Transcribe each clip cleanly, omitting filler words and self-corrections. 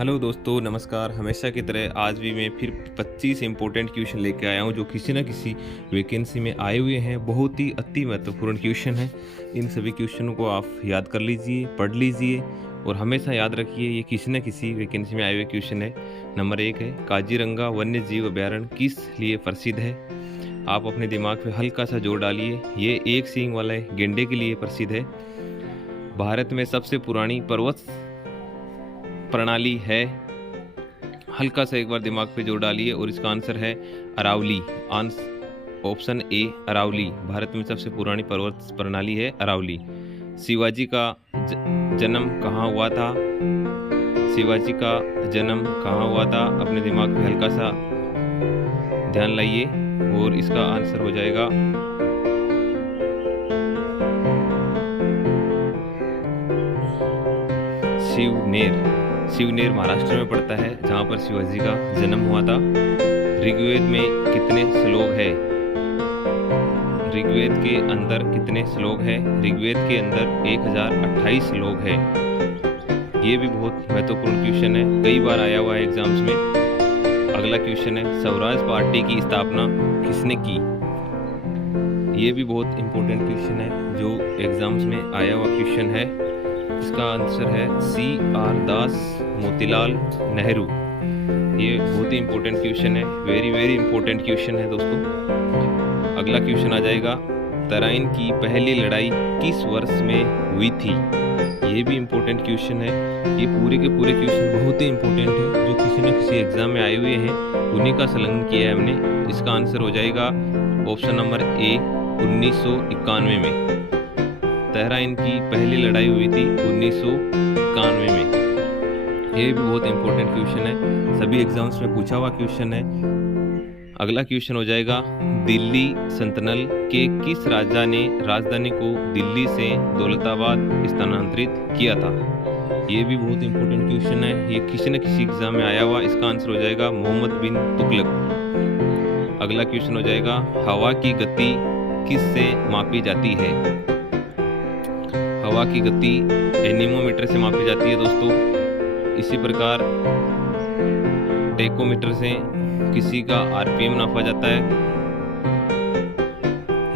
Hello दोस्तों, नमस्कार। हमेशा की तरह आज भी मैं फिर 25 इंपॉर्टेंट क्वेश्चन लेके आया हूँ जो किसी न किसी वैकेंसी में आए हुए हैं। बहुत ही अति महत्वपूर्ण क्वेश्चन है। इन सभी क्वेश्चनों को आप याद कर लीजिए, पढ़ लीजिए और हमेशा याद रखिए ये किसी न किसी वैकेंसी में आए हुए क्वेश्चन है। नंबर 1 है, काजीरंगा वन्य जीव अभ्यारण्य किस लिए प्रसिद्ध है? आप अपने दिमाग पे हल्का सा जोर डालिए। ये एक सींग वाले गेंडे के लिए प्रसिद्ध है। भारत में सबसे पुरानी पर्वत प्रणाली है। हल्का सा एक बार दिमाग पे जोर डालिए और इसका आंसर है अरावली। Option A Aravali. भारत में सबसे पुरानी पर्वत प्रणाली है अरावली। शिवाजी का जन्म कहाँ हुआ था? शिवाजी का जन्म कहाँ हुआ था? अपने दिमाग पे हल्का सा ध्यान लाइए और इसका आंसर हो जाएगा शिवनेर महाराष्ट्र में पड़ता है, जहाँ पर शिवाजी का जन्म हुआ था। ऋग्वेद में कितने श्लोक है? ऋग्वेद के अंदर कितने श्लोक है? ऋग्वेद के अंदर 1028 श्लोक है। ये भी बहुत महत्वपूर्ण क्वेश्चन है, कई बार आया हुआ है एग्जाम्स में। अगला क्वेश्चन है, स्वराज पार्टी की स्थापना किसने की? ये भी बहुत इंपॉर्टेंट क्वेश्चन है जो एग्जाम्स में आया हुआ क्वेश्चन है। इसका आंसर है CR दास, मोतीलाल नेहरू। ये बहुत ही इंपॉर्टेंट क्वेश्चन है, वेरी इंपॉर्टेंट क्वेश्चन है दोस्तों। अगला क्वेश्चन आ जाएगा, तराइन की पहली लड़ाई किस वर्ष में हुई थी? ये भी इंपॉर्टेंट क्वेश्चन है। ये पूरे के पूरे क्वेश्चन बहुत ही इंपॉर्टेंट है जो किसी न किसी एग्जाम में आए हुए हैं, उन्हीं का संलग्न किया है हमने। इसका आंसर हो जाएगा ऑप्शन नंबर ए 1991 में। तराइन की पहली लड़ाई हुई थी 1991 में। ये भी बहुत इंपॉर्टेंट क्वेश्चन है, सभी एग्जाम्स में पूछा हुआ क्वेश्चन है। अगला क्वेश्चन हो जाएगा, दिल्ली सल्तनत के किस राजा ने राजधानी को दिल्ली से दौलताबाद स्थानांतरित किया था? ये भी बहुत इंपॉर्टेंट क्वेश्चन है, ये किसी न किसी एग्जाम में आया हुआ। इसका आंसर हो जाएगा मोहम्मद बिन तुगलक। अगला क्वेश्चन हो जाएगा, हवा की गति किससे मापी जाती है? हवा की गति एनीमोमीटर से मापी जाती है दोस्तों। इसी प्रकार टेकोमीटर से किसी का RPM नापा जाता है।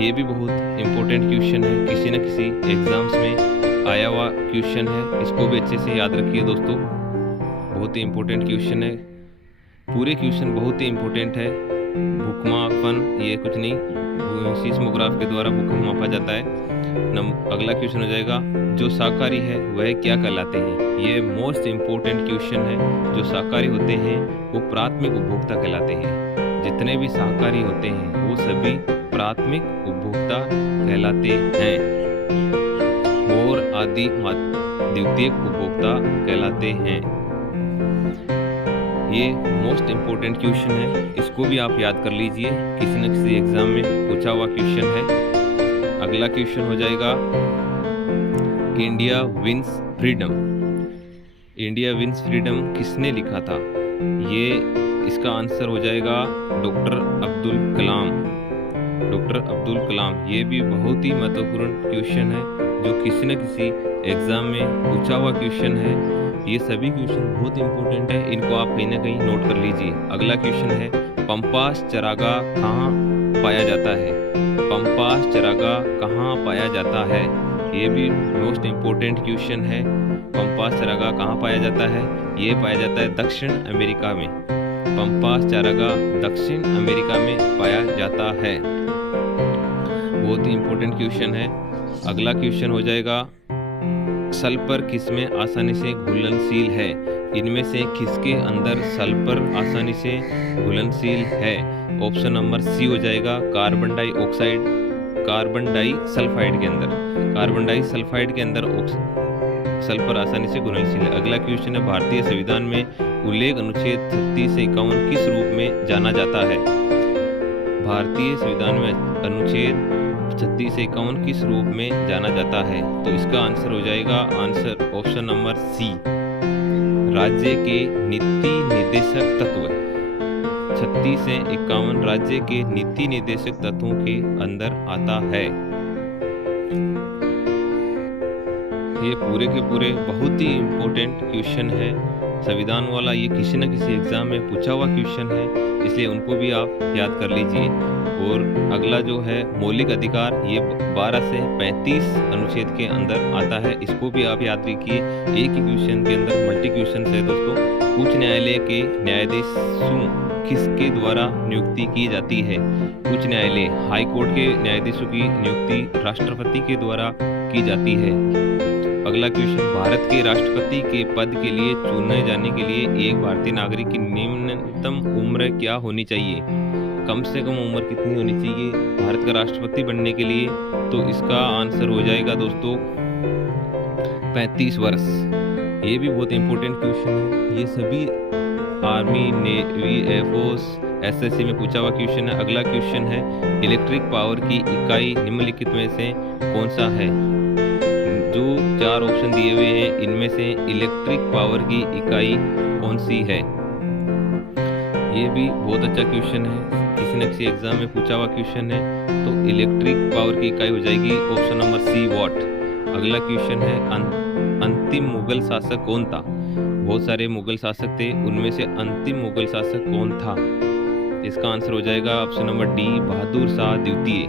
ये भी बहुत इंपॉर्टेंट क्वेश्चन है, किसी न किसी एग्जाम्स में आया हुआ क्वेश्चन है। इसको भी अच्छे से याद रखिए दोस्तों, बहुत ही इंपॉर्टेंट क्वेश्चन है। पूरे क्वेश्चन बहुत ही इंपॉर्टेंट है। भूकंपन ये कुछ नहीं, सीस्मोग्राफ के द्वारा भूकंप मापा जाता है। अगला क्वेश्चन हो जाएगा, जो शाकाहारी है वह क्या कहलाते हैं? ये मोस्ट इम्पोर्टेंट क्वेश्चन है। जो शाकाहारी होते हैं वो प्राथमिक उपभोक्ता कहलाते हैं। जितने भी शाकाहारी होते हैं वो सभी प्राथमिक उपभोक्ता कहलाते हैं और आदि द्वितीयक उपभोक्ता कहलाते हैं। ये मोस्ट इम्पोर्टेंट क्वेश्चन है, इसको भी आप याद कर लीजिए, किसी न किसी एग्जाम में पूछा हुआ क्वेश्चन है। अगला क्वेश्चन हो जाएगा, India wins freedom. India wins freedom किसने लिखा था? ये इसका आंसर हो जाएगा डॉक्टर अब्दुल कलाम। डॉक्टर अब्दुल कलाम। ये भी बहुत ही महत्वपूर्ण क्वेश्चन है जो किसी न किसी एग्जाम में पूछा हुआ क्वेश्चन है। ये सभी क्वेश्चन बहुत इंपॉर्टेंट है, इनको आप कहीं ना कहीं नोट कर लीजिए। अगला क्वेश्चन है, पंपास चरागाह कहाँ पाया जाता है? पंपास चरागाह कहाँ पाया जाता है? ये भी मोस्ट इम्पोर्टेंट क्वेश्चन है। पंपास चरागाह कहाँ पाया जाता है? ये पाया जाता है दक्षिण अमेरिका में। पंपास चरागाह दक्षिण अमेरिका में पाया जाता है। बहुत ही इम्पोर्टेंट क्वेश्चन है। अगला क्वेश्चन हो जाएगा, सल्फर किसमें आसानी से घुलनशील है? इनमें से किसके अंदर सल्फर आसानी से घुलनशील है? ऑप्शन नंबर सी हो जाएगा carbon dioxide, carbon disulphide के अंदर। कार्बन डाई सल्फाइड के अंदर सल्फर आसानी से घुलनशील है। अगला क्वेश्चन है, भारतीय संविधान में उल्लेख अनुच्छेद 36 से 51 किस रूप में जाना जाता है? भारतीय संविधान में अनुच्छेद 36 से 51 किस रूप में जाना जाता है? तो इसका आंसर हो जाएगा आंसर ऑप्शन नंबर सी, राज्य के नीति निर्देशक तत्व। 36 से 51 राज्य के नीति निर्देशक तत्वों के अंदर आता है। ये पूरे के पूरे बहुत ही इम्पोर्टेंट क्वेश्चन है, संविधान वाला ये किसी न किसी एग्जाम में पूछा हुआ क्वेश्चन है, इसलिए उनको भी आप याद कर लीजिए। और अगला जो है मौलिक अधिकार, ये 12 से 35 अनुच्छेद के अंदर आता है, इसको भी आप याद रखिए। एक ही क्वेश्चन के अंदर मल्टी क्वेश्चन है दोस्तों। उच्च न्यायालय के न्यायाधीशों किसके द्वारा नियुक्ति की जाती है? उच्च न्यायालय हाई कोर्ट के न्यायाधीशों की नियुक्ति राष्ट्रपति के द्वारा की जाती है। अगला क्वेश्चन, भारत के राष्ट्रपति के पद के लिए चुने जाने के लिए एक भारतीय नागरिक की न्यूनतम उम्र क्या होनी चाहिए? कम से कम उम्र कितनी होनी चाहिए भारत का राष्ट्रपति बनने के लिए? तो इसका आंसर हो जाएगा दोस्तों 35 वर्ष। ये भी बहुत इंपॉर्टेंट क्वेश्चन है, ये सभी आर्मी, नेवी, एयरफोर्स, एसएससी में पूछा हुआ क्वेश्चन है। अगला क्वेश्चन है, इलेक्ट्रिक पावर की इकाई निम्नलिखित में से कौन सा है? जो 4 ऑप्शन दिए हुए हैं इनमें से इलेक्ट्रिक पावर की इकाई कौन सी है? ये भी बहुत अच्छा क्वेश्चन है, किसी न किसी एग्जाम में पूछा हुआ क्वेश्चन है। तो इलेक्ट्रिक पावर की इकाई हो जाएगी ऑप्शन नंबर सी, वॉट। अगला क्वेश्चन है, अंतिम मुगल शासक कौन था? बहुत सारे मुगल शासक थे, उनमें से अंतिम मुगल शासक कौन था? इसका आंसर हो जाएगा option number D, Bahadur Shah द्वितीय।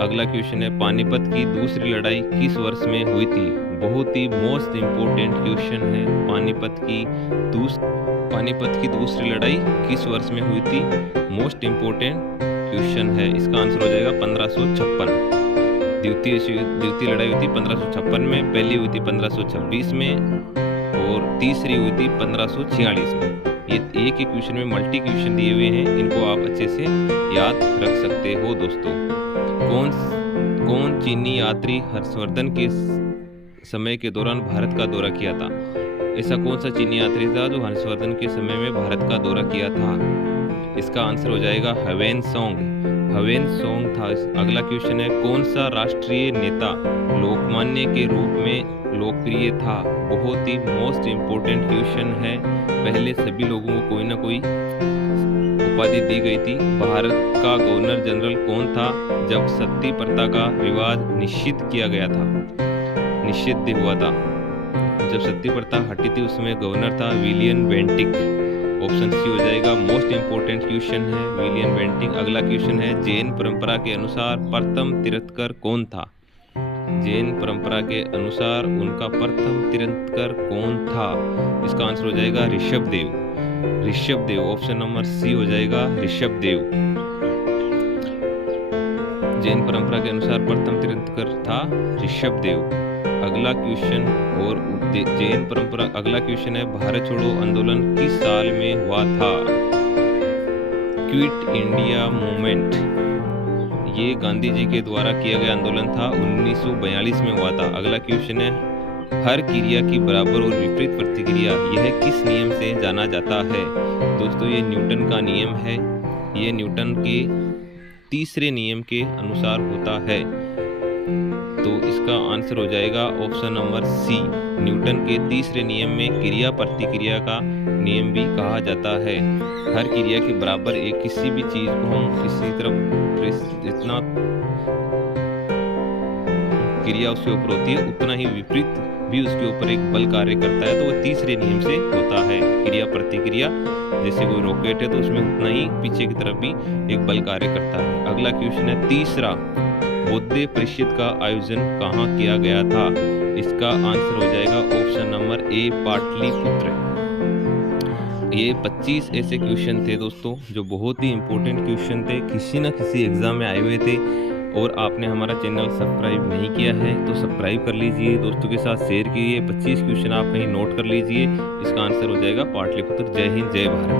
अगला क्वेश्चन है, पानीपत की दूसरी लड़ाई किस वर्ष में हुई थी? बहुत ही मोस्ट इम्पोर्टेंट क्वेश्चन है। पानीपत की दूसरी लड़ाई किस वर्ष में हुई थी? मोस्ट इम्पोर्टेंट क्वेश्चन है। इसका आंसर हो जाएगा 1556। द्वितीय लड़ाई हुई थी 1556 में, पहली हुई थी 1526 में और तीसरी हुई थी 1546 में। ये एक ही क्वेश्चन में मल्टी क्वेश्चन दिए हुए हैं, इनको आप अच्छे से याद रख सकते हो दोस्तों। कौन चीनी यात्री हर्षवर्धन के समय के दौरान भारत का दौरा किया था? ऐसा कौन सा चीनी यात्री था जो हर्षवर्धन के समय में भारत का दौरा किया था? इसका आंसर हो जाएगा हवेन सोंग था। अगला क्वेश्चन है, कौन सा राष्ट्रीय नेता लोकमान्य के रूप में लोकप्रिय था? बहुत ही मोस्ट इम्पोर्टेंट क्वेश्चन है। पहले सभी लोगों को कोई ना कोई उपाधि दी गई थी। भारत का गवर्नर जनरल कौन था जब सती प्रथा का विवाद निषिद्ध हुआ था? जब सती प्रथा हटी थी उसमें गवर्नर था विलियम बेंटिक। ऑप्शन सी हो जाएगा, मोस्ट इम्पोर्टेंट क्वेश्चन है विलियम बेंटिक। अगला क्वेश्चन है, जैन परंपरा के अनुसार प्रथम तीर्थंकर कौन था? जैन परंपरा के अनुसार उनका प्रथम तीर्थंकर कौन था? इसका आंसर हो जाएगा ऋषभदेव। ऑप्शन नंबर सी हो जाएगा ऋषभदेव। जैन परंपरा के अनुसार प्रथम तीर्थंकर था ऋषभदेव। अगला क्वेश्चन अगला क्वेश्चन है, भारत छोड़ो आंदोलन किस साल में हुआ था? क्विट इंडिया मूवमेंट, ये गांधी जी के द्वारा किया गया आंदोलन था, 1942 में हुआ था। अगला क्वेश्चन है, हर क्रिया की बराबर और विपरीत प्रतिक्रिया यह किस नियम से जाना जाता है? दोस्तों ये न्यूटन का नियम है, ये न्यूटन के तीसरे नियम के अनुसार होता है। तो इसका आंसर हो जाएगा ऑप्शन नंबर सी। न्यूटन के तीसरे नियम में क्रिया प्रतिक्रिया का नियम भी कहा जाता है। हर क्रिया के बराबर एक किसी भी चीज को हम किसी तरफ जितना क्रिया उसके ऊपर होती है उतना ही विपरीत भी उसके ऊपर एक बल कार्य करता है, तो वह तीसरे नियम से होता है। क्रिया प्रतिक्रिया, जैसे कोई रॉकेट है तो उसमें उतना ही पीछे की तरफ भी एक बल कार्य करता है। अगला क्वेश्चन है, तीसरा बौद्ध परिषद का आयोजन कहाँ किया गया था? इसका आंसर हो जाएगा ऑप्शन नंबर ए, पाटलिपुत्र। ये 25 ऐसे क्वेश्चन थे दोस्तों जो बहुत ही इंपॉर्टेंट क्वेश्चन थे, किसी न किसी एग्जाम में आए हुए थे। और आपने हमारा चैनल सब्सक्राइब नहीं किया है तो सब्सक्राइब कर लीजिए, दोस्तों के साथ शेयर कीजिए। 25 क्वेश्चन आप कहीं नोट कर लीजिए, इसका आंसर हो जाएगा पाटलिपुत्र। जय हिंद, जय भारत।